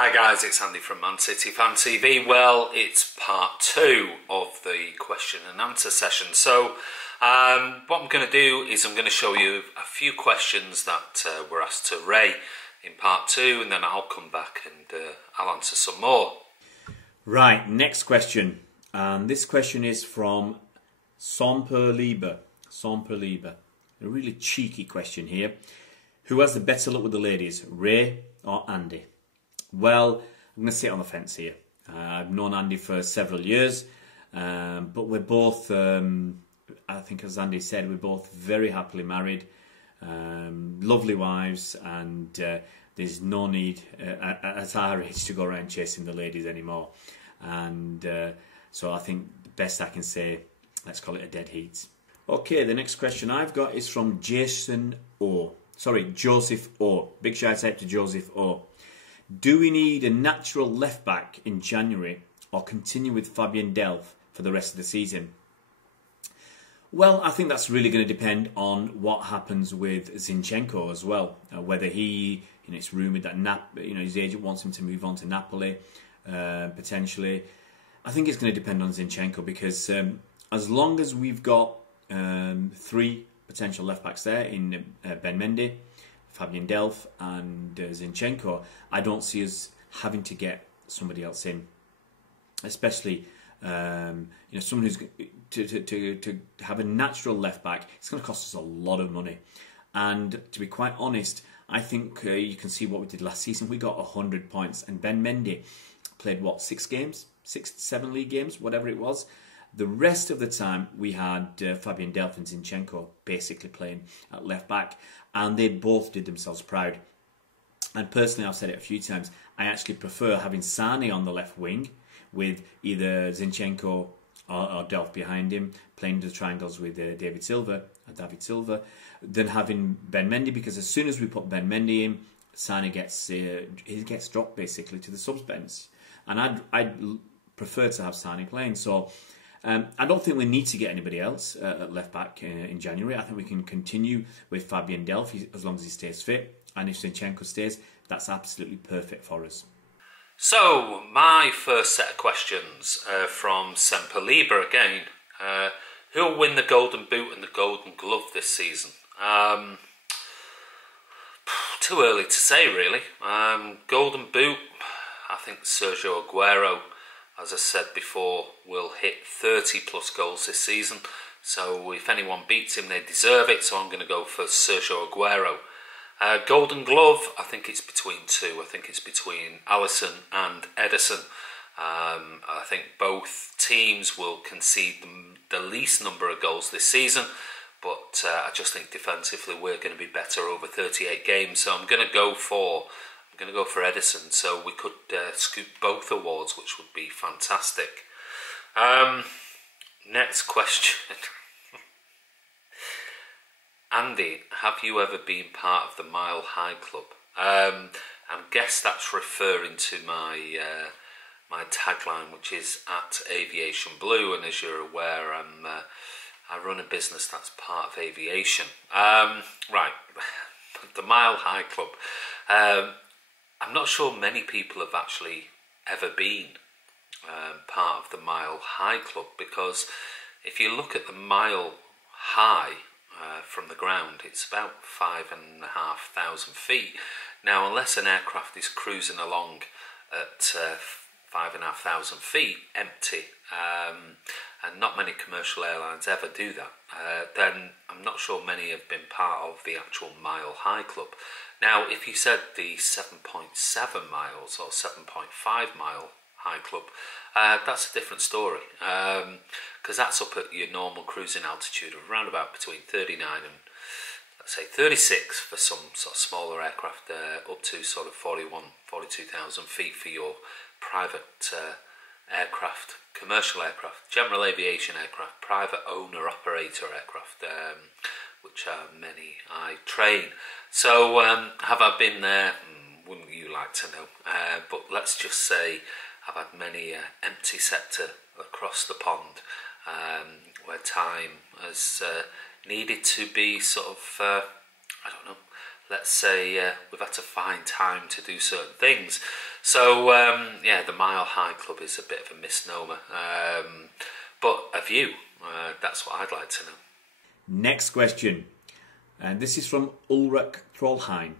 Hi guys, it's Andy from mcfcfantv. Well, it's part 2 of the question and answer session. So what I'm going to do is I'm going to show you a few questions that were asked to Ray in part 2, and then I'll come back and I'll answer some more. Right, next question. This question is from Somperlieber. A really cheeky question here. Who has the better luck with the ladies, Ray or Andy? Well, I'm going to sit on the fence here. I've known Andy for several years, but we're both, I think as Andy said, we're both very happily married, lovely wives, and there's no need at our age to go around chasing the ladies anymore. And so I think the best I can say, let's call it a dead heat. Okay, the next question I've got is from Joseph O. Big shout out to Joseph O. Do we need a natural left back in January or continue with Fabian Delph for the rest of the season? Well, I think that's really going to depend on what happens with Zinchenko as well. Whether he, it's rumoured that his agent wants him to move on to Napoli, potentially. I think it's going to depend on Zinchenko because as long as we've got 3 potential left backs there in Ben Mendy, Fabian Delph and Zinchenko, I don't see us having to get somebody else in, especially someone who's to have a natural left back. It's going to cost us a lot of money, and to be quite honest, I think you can see what we did last season. We got 100 points, and Ben Mendy played what, 7 league games, whatever it was. The rest of the time, we had Fabian Delph and Zinchenko basically playing at left back, and they both did themselves proud. And personally, I've said it a few times, I actually prefer having Sane on the left wing with either Zinchenko or Delph behind him, playing the triangles with David Silva, than having Ben Mendy, because as soon as we put Ben Mendy in, Sane gets dropped basically to the subs bench, and I'd prefer to have Sane playing. So I don't think we need to get anybody else at left back in January. I think we can continue with Fabian Delph as long as he stays fit, and if Zinchenko stays, that's absolutely perfect for us. So my first set of questions from Semperlieber again. Who'll win the Golden Boot and the Golden Glove this season? Too early to say, really. Golden Boot, I think Sergio Aguero, as I said before, will hit 30 plus goals this season. So if anyone beats him, they deserve it. So I'm going to go for Sergio Aguero. Golden Glove, I think it's between 2. I think it's between Alisson and Ederson. I think both teams will concede the least number of goals this season. But I just think defensively we're going to be better over 38 games. So I'm going to go for Ederson, so we could scoop both awards, which would be fantastic. Next question. Andy, have you ever been part of the Mile High Club? I guess that's referring to my my tagline, which is at Aviation Blue, and as you're aware, I run a business that's part of aviation. Right, the Mile High Club. I'm not sure many people have actually ever been part of the Mile High Club, because if you look at the Mile High from the ground, it's about 5,500 feet. Now, unless an aircraft is cruising along at 5,500 feet empty, and not many commercial airlines ever do that, then I'm not sure many have been part of the actual Mile High Club. Now, if you said the 7.7 miles or 7.5 mile high club, that's a different story, because that's up at your normal cruising altitude of around about between 39 and, let's say, 36 for some sort of smaller aircraft, up to sort of 42,000 feet for your private aircraft, commercial aircraft, general aviation aircraft, private owner-operator aircraft, which are many I train. So have I been there? Wouldn't you like to know? But let's just say I've had many empty sector across the pond, where time has needed to be sort of, I don't know, let's say we've had to find time to do certain things. So, yeah, the Mile High Club is a bit of a misnomer. But a view, that's what I'd like to know. Next question. And this is from Ulrich Trollheim.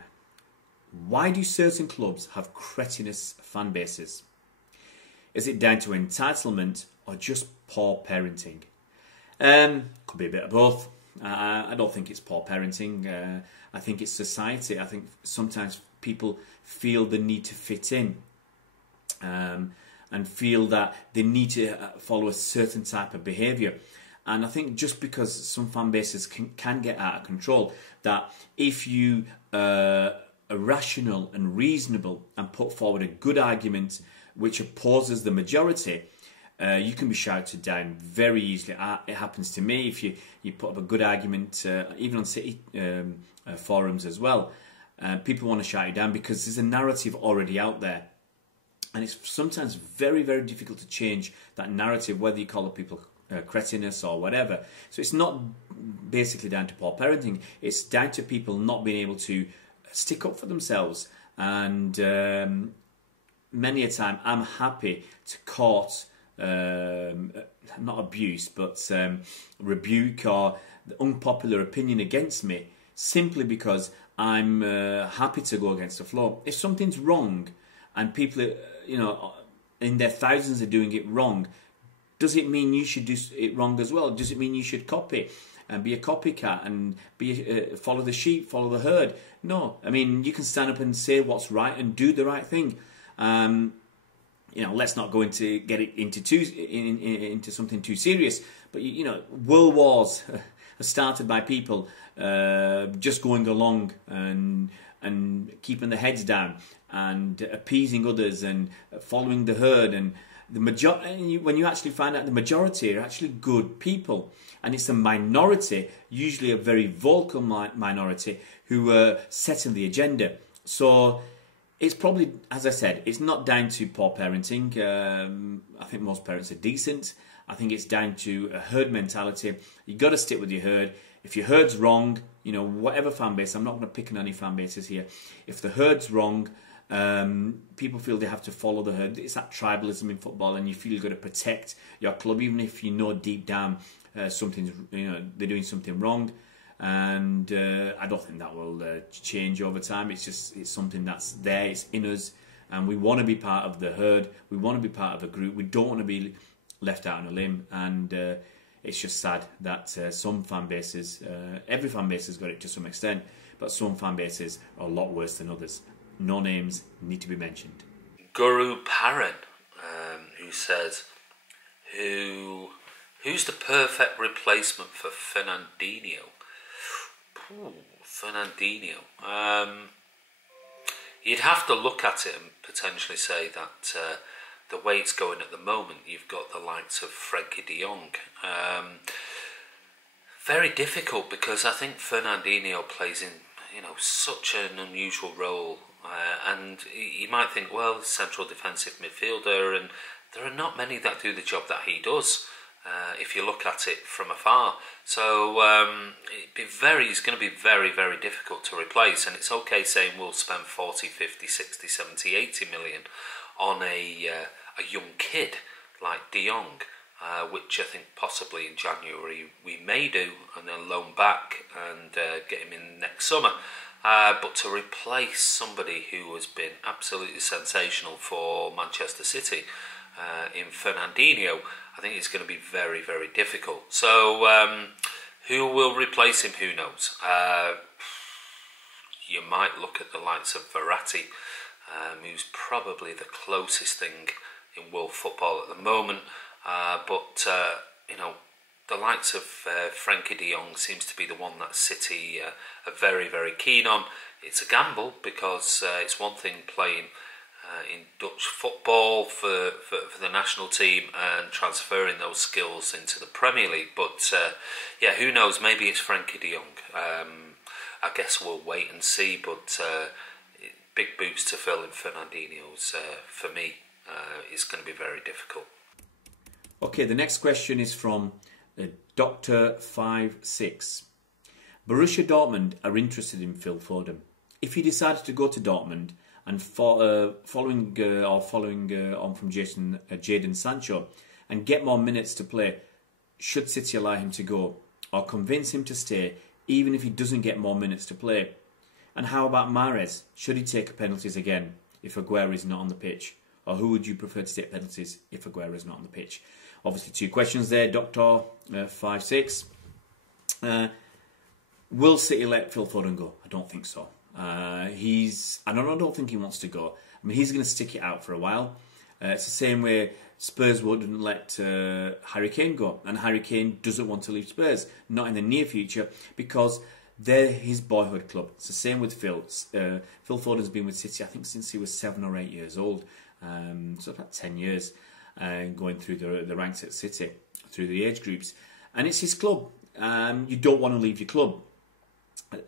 Why do certain clubs have cretinous fan bases? Is it down to entitlement or just poor parenting? Could be a bit of both. I don't think it's poor parenting. I think it's society. I think sometimes people feel the need to fit in and feel that they need to follow a certain type of behaviour. And I think just because some fan bases can get out of control, that if you are rational and reasonable and put forward a good argument which opposes the majority, you can be shouted down very easily. It happens to me. If you put up a good argument, even on city forums as well, people want to shout you down because there's a narrative already out there. And it's sometimes very, very difficult to change that narrative, whether you call the people cretinous or whatever. So it's not basically down to poor parenting. It's down to people not being able to stick up for themselves. And many a time I'm happy to court not abuse, but rebuke or the unpopular opinion against me, simply because I'm happy to go against the flow. If something's wrong and people, in their thousands are doing it wrong, does it mean you should do it wrong as well? Does it mean you should copy and be a copycat and follow the sheep, follow the herd? No. I mean, you can stand up and say what's right and do the right thing. Let's not go into into something too serious. But world wars are started by people just going along and keeping their heads down and appeasing others and following the herd. And when you actually find out the majority are actually good people, and it's a minority, usually a very vocal minority, who are setting the agenda. So it's probably, as I said, it's not down to poor parenting. I think most parents are decent. I think it's down to a herd mentality. You've got to stick with your herd. If your herd's wrong, whatever fan base, I'm not going to pick on any fan bases here. If the herd's wrong, people feel they have to follow the herd. It's that tribalism in football, and you feel you've got to protect your club, even if you know deep down they're doing something wrong. And I don't think that will change over time. It's something that's there. It's in us, and we want to be part of the herd. We want to be part of a group. We don't want to be left out on a limb. And it's just sad that some fan bases, every fan base has got it to some extent, but some fan bases are a lot worse than others. No names need to be mentioned. Guru Paran, who says, who's the perfect replacement for Fernandinho? Fernandinho. You'd have to look at it and potentially say that the way it's going at the moment, you've got the likes of Frenkie de Jong. Very difficult, because I think Fernandinho plays in such an unusual role, and you might think, well, central defensive midfielder, and there are not many that do the job that he does. If you look at it from afar. So it's going to be very, very difficult to replace. And it's okay saying we'll spend 40, 50, 60, 70, 80 million on a young kid like De Jong, which I think possibly in January we may do, and then loan back and get him in next summer. But to replace somebody who has been absolutely sensational for Manchester City in Fernandinho, I think it's going to be very, very difficult. So who will replace him? Who knows? You might look at the likes of Verratti, who's probably the closest thing in world football at the moment. But the likes of Frenkie de Jong seems to be the one that City are very, very keen on. It's a gamble, because it's one thing playing in Dutch football for the national team and transferring those skills into the Premier League, but who knows, maybe it's Frenkie de Jong. I guess we'll wait and see, but big boots to fill in Fernandinho's, for me, is going to be very difficult. Okay, the next question is from Dr. 56. Borussia Dortmund are interested in Phil Foden. If he decided to go to Dortmund and following on from Jadon Sancho and get more minutes to play, should City allow him to go or convince him to stay even if he doesn't get more minutes to play? And how about Mahrez? Should he take penalties again if Aguero is not on the pitch? Or who would you prefer to take penalties if Aguero is not on the pitch? Obviously 2 questions there, Dr. 56. Will City let Phil Foden go? I don't think so. I don't think he wants to go. I mean, he's going to stick it out for a while. It's the same way Spurs wouldn't let Harry Kane go, and Harry Kane doesn't want to leave Spurs, not in the near future, because they're his boyhood club. It's the same with Phil. Phil Foden's been with City, I think, since he was 7 or 8 years old, so about 10 years, going through the ranks at City, through the age groups, and it's his club. You don't want to leave your club,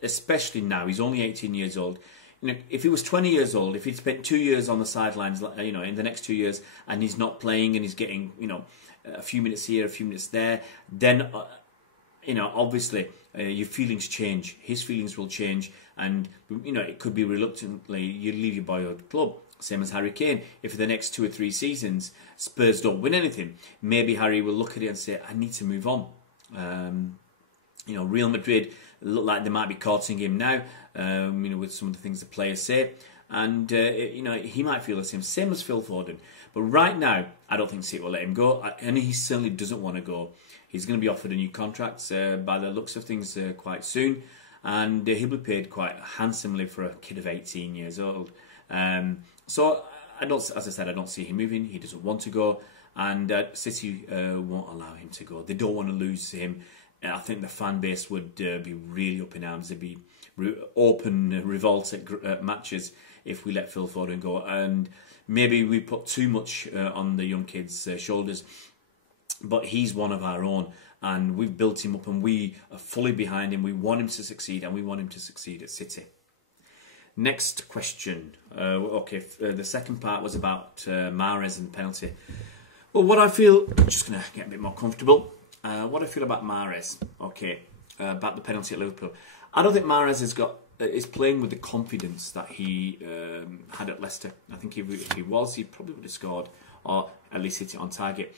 especially now. He's only 18 years old. You know, if he was 20 years old, if he'd spent 2 years on the sidelines, you know, in the next 2 years, and he's not playing and he's getting, you know, a few minutes here, a few minutes there, then, you know, obviously your feelings change. His feelings will change, and, you know, it could be reluctantly you leave your boyhood club. Same as Harry Kane. If for the next 2 or 3 seasons Spurs don't win anything, maybe Harry will look at it and say, I need to move on. You know, Real Madrid look like they might be courting him now, you know, with some of the things the players say, and you know, he might feel the same as Phil Foden. But right now, I don't think City will let him go, and he certainly doesn't want to go. He's going to be offered a new contract by the looks of things quite soon, and he'll be paid quite handsomely for a kid of 18 years old. So I don't, as I said, I don't see him moving. He doesn't want to go, and City won't allow him to go. They don't want to lose him. I think the fan base would be really up in arms. There'd be open revolt at matches if we let Phil Foden go. And maybe we put too much on the young kid's shoulders. But he's one of our own, and we've built him up, and we are fully behind him. We want him to succeed, and we want him to succeed at City. Next question. The second part was about Mahrez and penalty. Well, what I feel, I'm just going to get a bit more comfortable. What I feel about Mahrez, about the penalty at Liverpool. I don't think Mahrez is playing with the confidence that he had at Leicester. I think if he was, he probably would have scored, or at least hit it on target.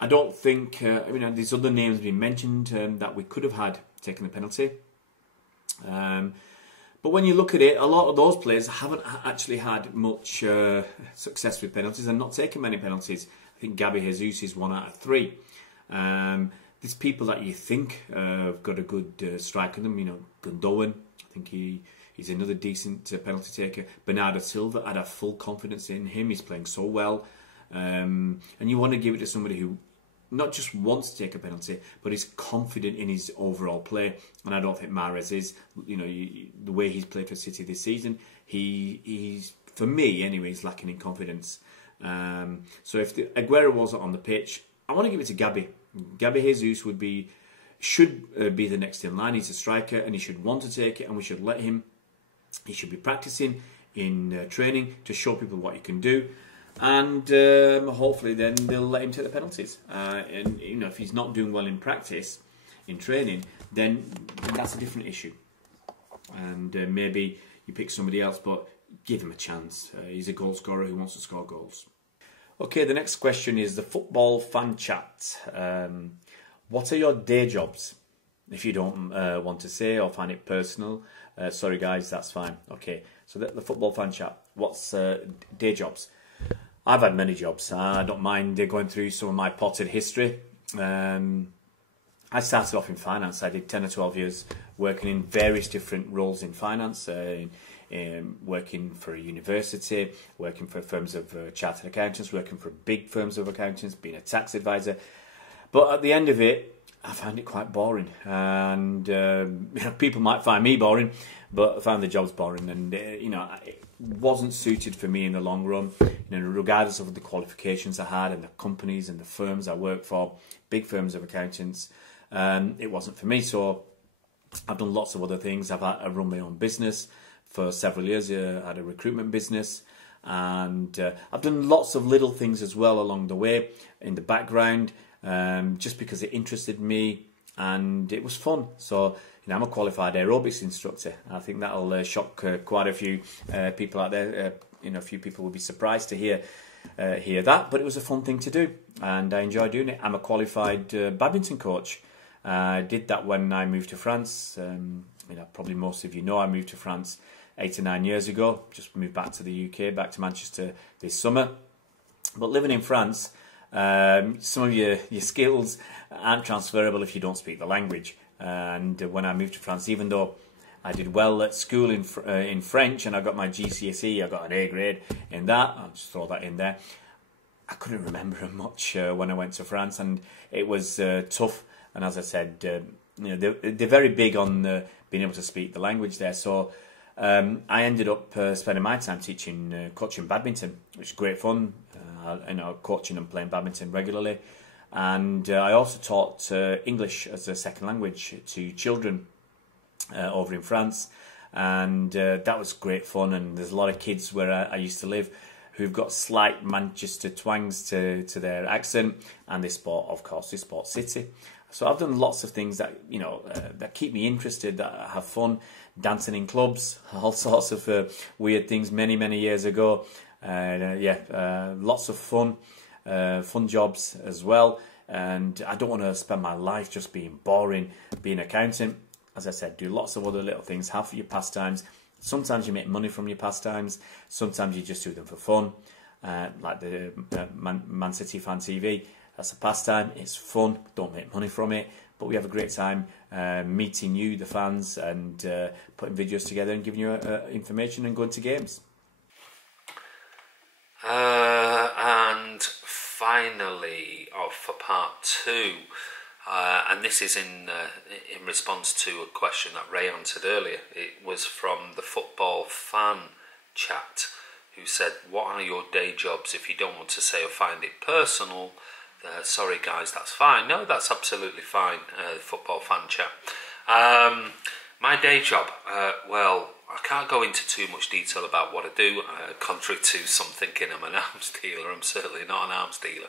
I don't think, there's other names being mentioned that we could have had taken the penalty. But when you look at it, a lot of those players haven't actually had much success with penalties and not taken many penalties. I think Gabby Jesus is 1 out of 3. There's people that you think have got a good strike in them. You know, Gundogan, I think he's another decent penalty taker. Bernardo Silva, I had a full confidence in him. He's playing so well. And you want to give it to somebody who not just wants to take a penalty, but is confident in his overall play. And I don't think Mahrez is. You know, the way he's played for City this season, he's, for me anyway, he's lacking in confidence. So if Aguero wasn't on the pitch, I want to give it to Gabby. Gabby Jesus should be the next in line. He's a striker, and he should want to take it, and we should let him. He should be practicing in training to show people what he can do, and hopefully then they'll let him take the penalties. And you know, if he's not doing well in practice, in training, then that's a different issue. And maybe you pick somebody else, but give him a chance. He's a goal scorer who wants to score goals. Okay, the next question is the football fan chat. What are your day jobs? If you don't want to say or find it personal, sorry guys, that's fine. Okay, so the football fan chat. What's day jobs? I've had many jobs. I don't mind going through some of my potted history. I started off in finance. I did 10 or 12 years working in various different roles in finance. Working for a university, working for firms of chartered accountants, working for big firms of accountants, being a tax advisor. But at the end of it, I found it quite boring. And people might find me boring, but I found the jobs boring. And it wasn't suited for me in the long run. Regardless of the qualifications I had and the companies and the firms I worked for, big firms of accountants, it wasn't for me. So I've done lots of other things. I've run my own business for several years. I had a recruitment business, and I've done lots of little things as well along the way in the background, just because it interested me and it was fun. So I'm a qualified aerobics instructor. I think that'll shock quite a few people out there. a few people will be surprised to hear that, but it was a fun thing to do, and I enjoy doing it. I'm a qualified badminton coach. I did that when I moved to France. Probably most of you know I moved to France 8 or 9 years ago. Just moved back to the UK, back to Manchester this summer. But living in France, some of your skills aren't transferable if you don't speak the language. And when I moved to France, even though I did well at school in French and I got my GCSE, I got an A grade in that, I'll just throw that in there, I couldn't remember much when I went to France, and it was tough. And as I said, they're very big on being able to speak the language there. So I ended up spending my time coaching badminton, which is great fun. Coaching and playing badminton regularly, and I also taught English as a second language to children over in France, and that was great fun. And there's a lot of kids where I used to live who've got slight Manchester twangs to their accent, and they sport City. So I've done lots of things that that keep me interested, that I have fun, dancing in clubs, all sorts of weird things many years ago. Lots of fun jobs as well. And I don't want to spend my life just being boring, being an accountant. As I said, do lots of other little things, have your pastimes. Sometimes you make money from your pastimes, sometimes you just do them for fun, like the mcfcfantv. That's a pastime, it's fun, don't make money from it, but we have a great time meeting you, the fans, and putting videos together and giving you information and going to games. And finally, for part 2, and this is in response to a question that Ray answered earlier. It was from the football fan chat, who said, "What are your day jobs? If you don't want to say or find it personal, sorry guys, that's fine." No, that's absolutely fine. Football fan chat. My day job, well, I can't go into too much detail about what I do, contrary to some thinking I'm an arms dealer. I'm certainly not an arms dealer.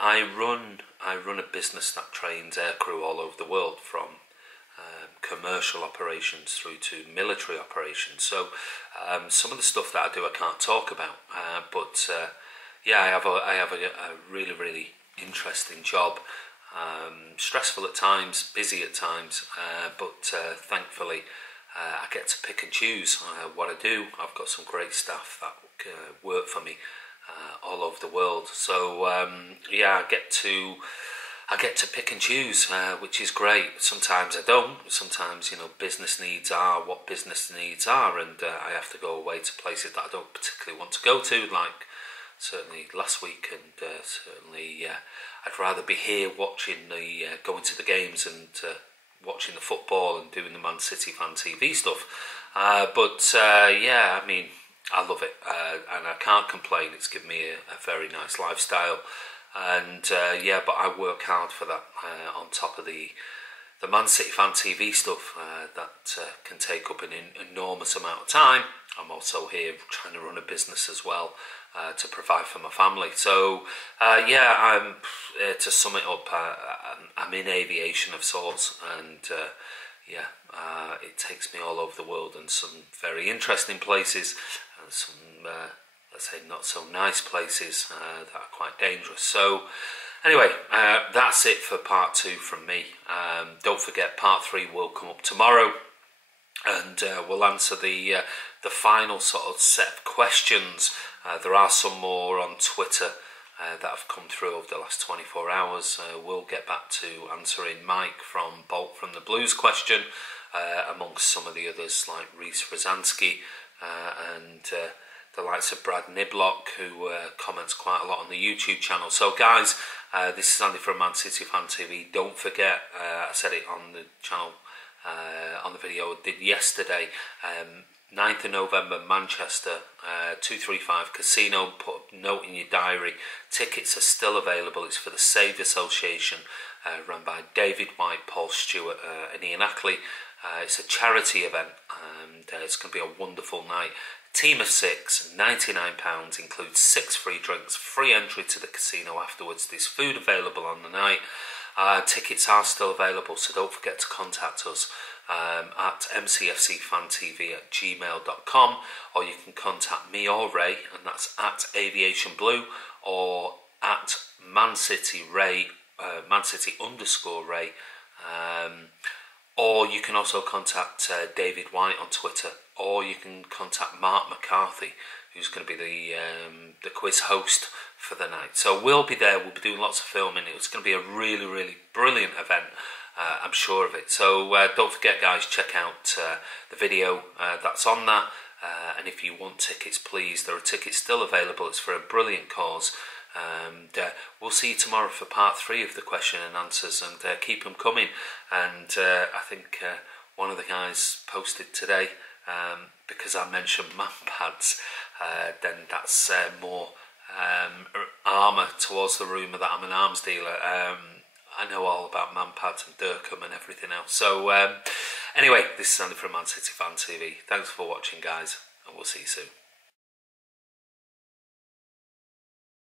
I run a business that trains aircrew all over the world, from commercial operations through to military operations. So some of the stuff that I do I can't talk about, but I have a really interesting job. Stressful at times, busy at times, but thankfully I get to pick and choose what I do. I've got some great staff that work for me all over the world. So I get to pick and choose, which is great. Sometimes I don't. Sometimes business needs are what business needs are, and I have to go away to places that I don't particularly want to go to, like certainly last week, and certainly I'd rather be here watching going to the games and watching the football and doing the mcfcfantv stuff. But I mean, I love it, and I can't complain. It's given me a very nice lifestyle, and but I work hard for that on top of the mcfcfantv stuff that can take up an enormous amount of time. I'm also here trying to run a business as well, to provide for my family. So I'm to sum it up, I'm in aviation of sorts, and it takes me all over the world, and some very interesting places, and some let's say not so nice places that are quite dangerous. So anyway, that's it for part 2 from me. Don't forget, part 3 will come up tomorrow, and we'll answer the final sort of set of questions. There are some more on Twitter that have come through over the last 24 hours. We'll get back to answering Mike from Bolt from the Blues question, amongst some of the others like Reese Rosansky and the likes of Brad Niblock, who comments quite a lot on the YouTube channel. So guys, this is Andy from mcfcfantv. Don't forget, I said it on the channel, on the video I did yesterday, 9th of November, Manchester, 235 Casino. Put a note in your diary. Tickets are still available. It's for the Saviour Association, run by David White, Paul Stewart and Ian Ackley. It's a charity event, and it's going to be a wonderful night. Team of 6, £99, includes 6 free drinks, free entry to the casino afterwards. There's food available on the night. Tickets are still available, so don't forget to contact us at mcfcfantv@gmail.com, or you can contact me or Ray, and that's at Aviation Blue, or at Man City Ray, Man City _ Ray, or you can also contact David White on Twitter, or you can contact Mark McCarthy, who's going to be the quiz host for the night. So we'll be there, we'll be doing lots of filming. It's going to be a really, really brilliant event, I'm sure of it. So don't forget, guys, check out the video that's on that. And if you want tickets, please, there are tickets still available. It's for a brilliant cause. And we'll see you tomorrow for part 3 of the question and answers, and keep them coming. And I think one of the guys posted today, because I mentioned man pads, then that's more armour towards the rumour that I'm an arms dealer. I know all about man pads and Durkham and everything else. So anyway, this is Andy from Man City Fan TV. Thanks for watching, guys, and we'll see you soon.